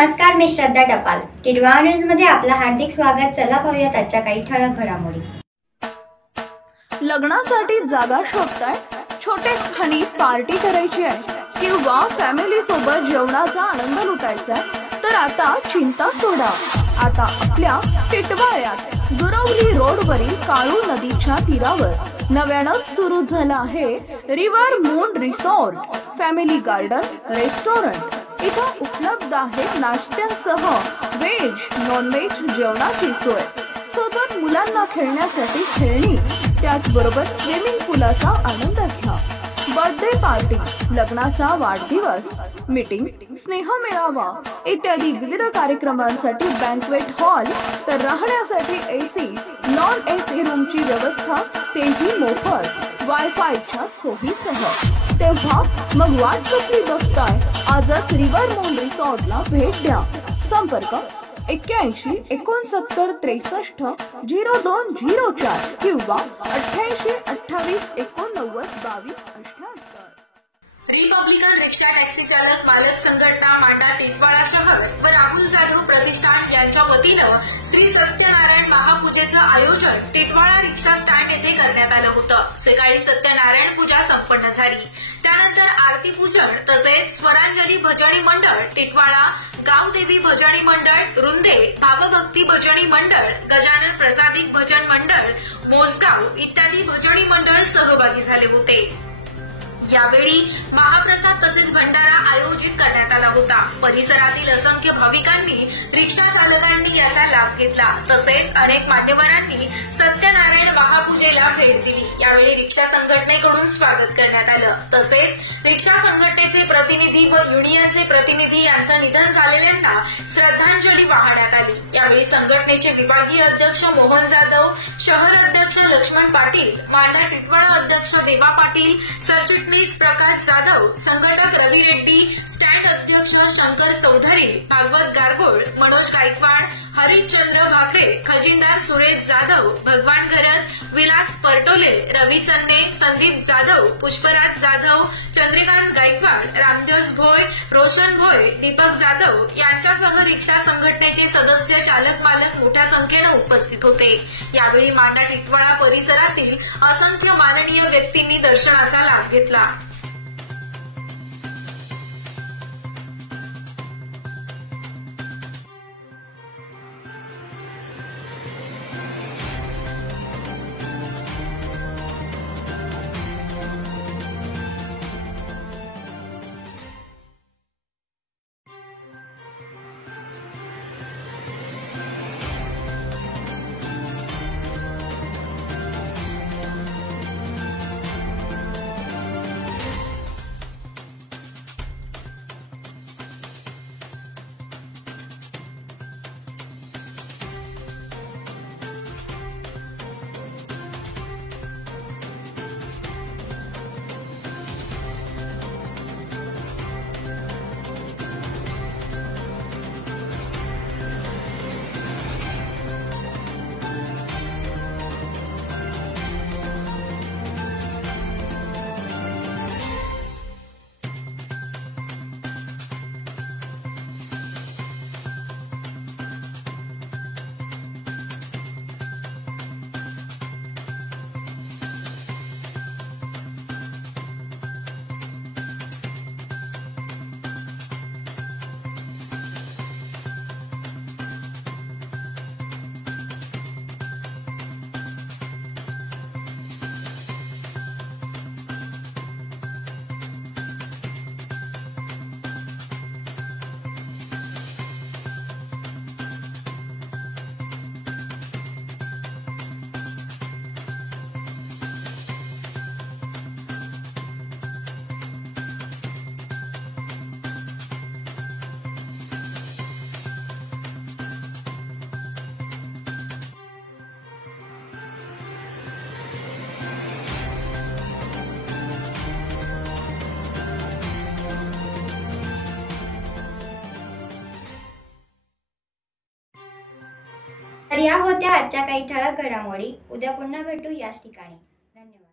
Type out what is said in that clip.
नमस्कार, मी श्रद्धा टपाल. टिडवा न्यूज मध्ये आपलं हार्दिक स्वागत. चला पाहूयात आजच्या काही ठळक घडामोडी. लग्नासाठी जागा शोधताय, छोटेखानी पार्टी करायची आहे किंवा फॅमिली सोबत जेवणाचा आनंद लुटायचा आहे तर आता चिंता सोडा. आता आपल्या टिटवाळ्यात गुरवली रोडवरील काळू नदीच्या तीरावर नव्यानं सुरू झालं आहे river moon resort family garden restaurant. इथं उपलब्ध आहे नाश्त्यासह व्हेज नॉनव्हेज जेवणाची सोय, सोबत मुलांना खेळण्यासाठी खेळणी, त्याचबरोबर स्विमिंग पूलाचा आनंद घ्या. बर्थडे पार्टी, लग्नाचा वाढदिवस, मीटिंग, स्नेहमेळावा इत्यादी विविध कार्यक्रमांसाठी बँक्वेट हॉल, तर राहण्यासाठी एसी नॉन एसी रूमची व्यवस्था, तेही मोफत वायफायच्या सोयीसह. तेव्हा मग वाट कसली बघताय? आजच रिव्हर मून रिसॉर्टला भेट द्या. संपर्क 81 69 63 0204 किंवा 88 28 89 22 78. रिपब्लिकन रिक्षा टॅक्सी चालक मालक संघटना मांडा टिटवाळा शहर व राहुल जाधव प्रतिष्ठान यांच्या वतीनं श्री सत्यनारायण महापूजेचं आयोजन टिटवाळा रिक्षा स्टँड येथे करण्यात आलं होतं. सकाळी सत्यनारायण पूजा संपन्न झाली. त्यानंतर आरती पूजन तसेच स्वरांजली भजनी मंडळ टिटवाळा, गावदेवी भजनी मंडळ रुंदे, भावभक्ती भजनी मंडळ, गजानन प्रसादिक भजन मंडळ मोसगाव इत्यादी भजनी मंडळ सहभागी झाले होते. यावेळी महाप्रसाद तसेच भंडारा आयोजित करण्यात आला होता. परिसरातील असंख्य भाविकांनी, रिक्षा चालकांनी याचा लाभ घेतला. तसेच अनेक मान्यवरांनी सत्यनारायण महापूजेला भेट दिली. यावेळी रिक्षा संघटनेकडून स्वागत करण्यात आलं. तसेच रिक्षा संघटनेचे प्रतिनिधी व युनियनचे प्रतिनिधी यांचं निधन झालेल्यांना श्रद्धांजली वाहण्यात आली. यावेळी संघटनेचे विभागीय अध्यक्ष मोहन जाधव, शहर अध्यक्ष लक्ष्मण पाटील, मांडा टिटवाळा अध्यक्ष देवा पाटील, सरचिटणीस प्रकाश जाधव, संघटक रवी रेड्डी, स्टँड अध्यक्ष शंकर चौधरी, भागवत गारगोळ, मनोज गायकवाड, हरिश्चंद्र भाकरे, खजिनदार सुरेश जाधव, भगवान घरत, विलास परटोले, रवी चन्ने, संदीप जाधव, पुष्पराज जाधव, चंद्रकांत गायकवाड, रामदेव भोय, रोशन भोय, दीपक जाधव यांच्यासह रिक्षा संघटनेचे सदस्य, चालक मालक मोठ्या संख्येनं उपस्थित होते. यावेळी मांडा टिटवाळा परिसरातील असंख्य माननीय व्यक्तींनी दर्शनाचा लाभ घेतला. तर या होत्या आजच्या काही ठळक घडामोडी. उद्या पुन्हा भेटू याच ठिकाणी. धन्यवाद.